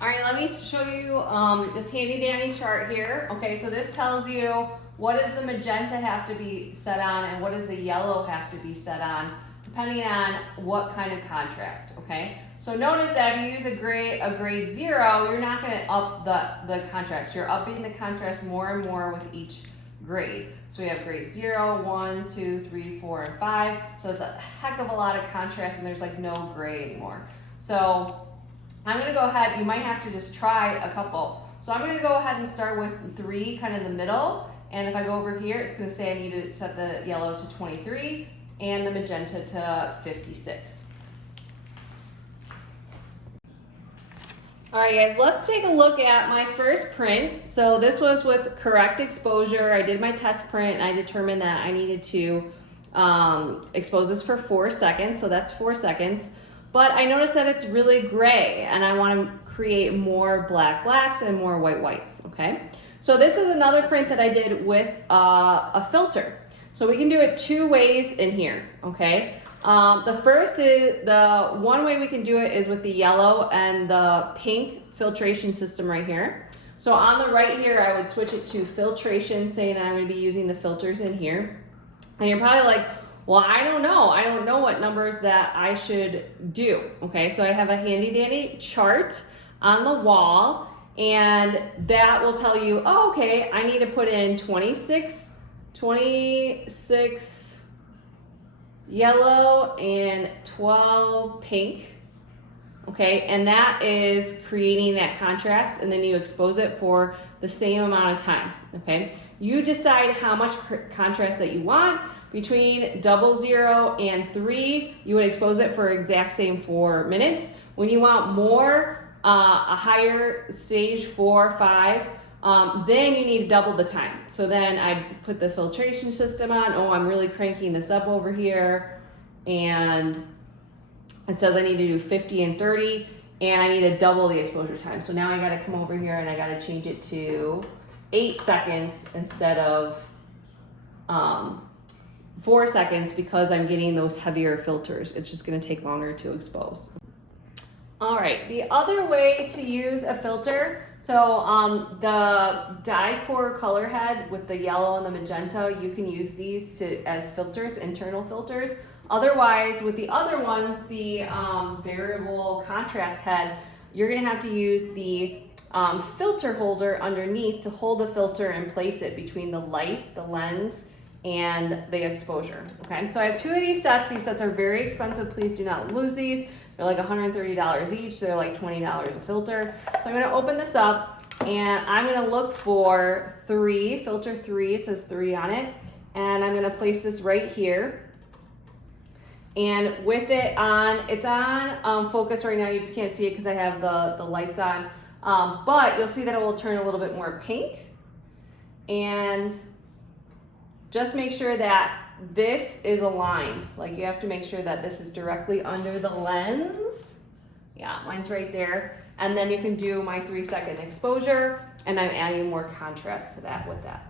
All right, let me show you this handy dandy chart here. Okay, so this tells you what does the magenta have to be set on and what does the yellow have to be set on, depending on what kind of contrast, okay? So notice that if you use a grade 0, you're not gonna up the contrast. You're upping the contrast more and more with each grade. So we have grade 0, 1, 2, 3, 4, and 5. So it's a heck of a lot of contrast and there's like no gray anymore. So I'm gonna go ahead, you might have to just try a couple. So I'm gonna go ahead and start with 3 kind of in the middle. And if I go over here, it's gonna say I need to set the yellow to 23 and the magenta to 56. All right, guys, let's take a look at my first print. So this was with correct exposure. I did my test print and I determined that I needed to expose this for 4 seconds. So that's 4 seconds. But I noticed that it's really gray and I want to create more blacks and more whites, okay? So this is another print that I did with a filter. So we can do it 2 ways in here, okay? The first is, the one way we can do it is with the yellow and the pink filtration system right here. So on the right here, I would switch it to filtration, saying that I'm gonna be using the filters in here. And you're probably like, well, I don't know what numbers that I should do, okay? So I have a handy dandy chart on the wall and that will tell you, oh, okay, I need to put in 26 yellow and 12 pink, okay? And that is creating that contrast and then you expose it for the same amount of time, okay? You decide how much contrast that you want. Between 00 and 3, you would expose it for exact same 4 minutes. When you want more, a higher stage 4, 5, then you need to double the time. So then I put the filtration system on. Oh, I'm really cranking this up over here. And it says I need to do 50 and 30 and I need to double the exposure time. So now I gotta come over here and I gotta change it to 8 seconds instead of 4 seconds because I'm getting those heavier filters. It's just gonna take longer to expose. All right, the other way to use a filter, so the dye-core color head with the yellow and the magenta, you can use these as filters, internal filters. Otherwise, with the other ones, the variable contrast head, you're gonna have to use the filter holder underneath to hold the filter and place it between the light, the lens, and the exposure, okay? So I have 2 of these sets. These sets are very expensive. Please do not lose these. They're like $130 each, so they're like $20 a filter. So I'm gonna open this up and I'm gonna look for 3, filter 3, it says 3 on it, and I'm gonna place this right here. And with it on, it's on focus right now. You just can't see it because I have the lights on, but you'll see that it will turn a little bit more pink. And just make sure that this is aligned. Like you have to make sure that this is directly under the lens. Yeah, mine's right there. And then you can do my 3-second exposure and I'm adding more contrast to that with that.